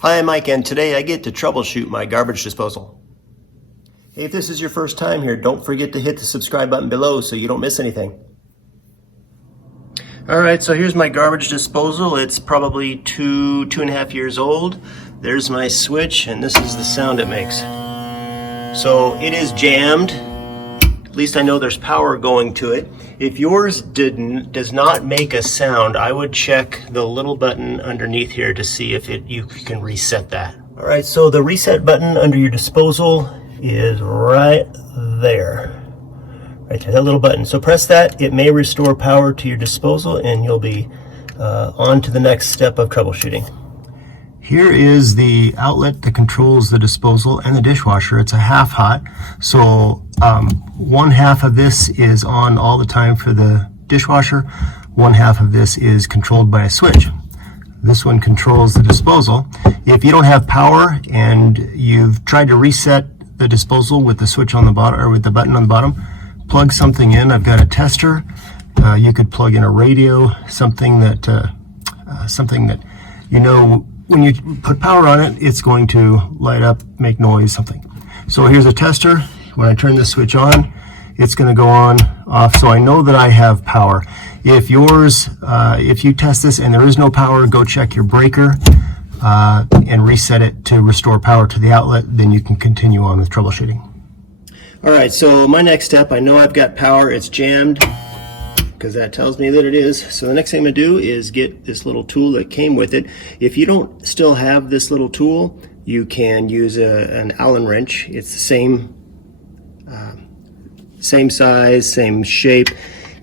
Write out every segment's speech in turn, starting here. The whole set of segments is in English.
Hi, I'm Mike, and today I get to troubleshoot my garbage disposal. Hey, if this is your first time here, don't forget to hit the subscribe button below so you don't miss anything. Alright, so here's my garbage disposal. It's probably two and a half years old. There's my switch, and this is the sound it makes. So it is jammed. At least I know there's power going to it. If yours does not make a sound, I would check the little button underneath here to see if you can reset that. All right, so the reset button under your disposal is right there. Right there, that little button. So press that. It may restore power to your disposal, and you'll be on to the next step of troubleshooting. Here is the outlet that controls the disposal and the dishwasher. It's a half hot, so one half of this is on all the time for the dishwasher. One half of this is controlled by a switch. This one controls the disposal. If you don't have power and you've tried to reset the disposal with the switch on the bottom or with the button on the bottom, plug something in. I've got a tester. You could plug in a radio, something that you know. When you put power on it, it's going to light up, make noise, something. So here's a tester. When I turn this switch on, it's going to go on, off, so I know that I have power. If you test this and there is no power, go check your breaker and reset it to restore power to the outlet, then you can continue on with troubleshooting. All right, so my next step, I know I've got power, it's jammed, because that tells me that it is. So the next thing I'm going to do is get this little tool that came with it. If you don't still have this little tool, you can use an Allen wrench. It's the same size, same shape,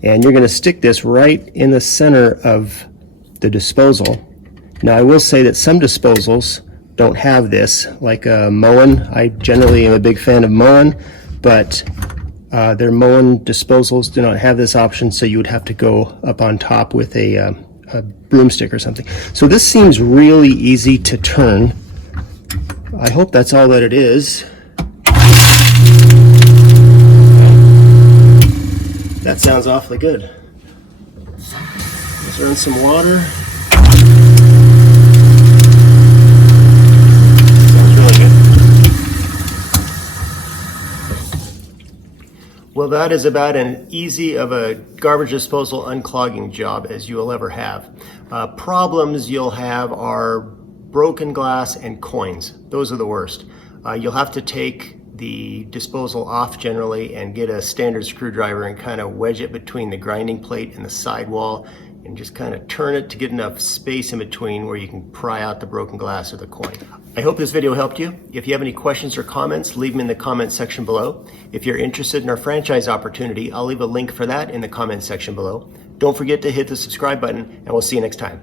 and you're going to stick this right in the center of the disposal. Now I will say that some disposals don't have this, like Moen. I generally am a big fan of Moen, but their Moen disposals do not have this option, so you would have to go up on top with a broomstick or something. So this seems really easy to turn. I hope that's all that it is. That sounds awfully good. Let's run some water. Well, that is about as easy of a garbage disposal unclogging job as you will ever have. Problems you'll have are broken glass and coins. Those are the worst. You'll have to take the disposal off generally and get a standard screwdriver and kind of wedge it between the grinding plate and the sidewall and just kind of turn it to get enough space in between where you can pry out the broken glass or the coin. I hope this video helped you. If you have any questions or comments, leave them in the comment section below. If you're interested in our franchise opportunity, I'll leave a link for that in the comment section below. Don't forget to hit the subscribe button, and we'll see you next time.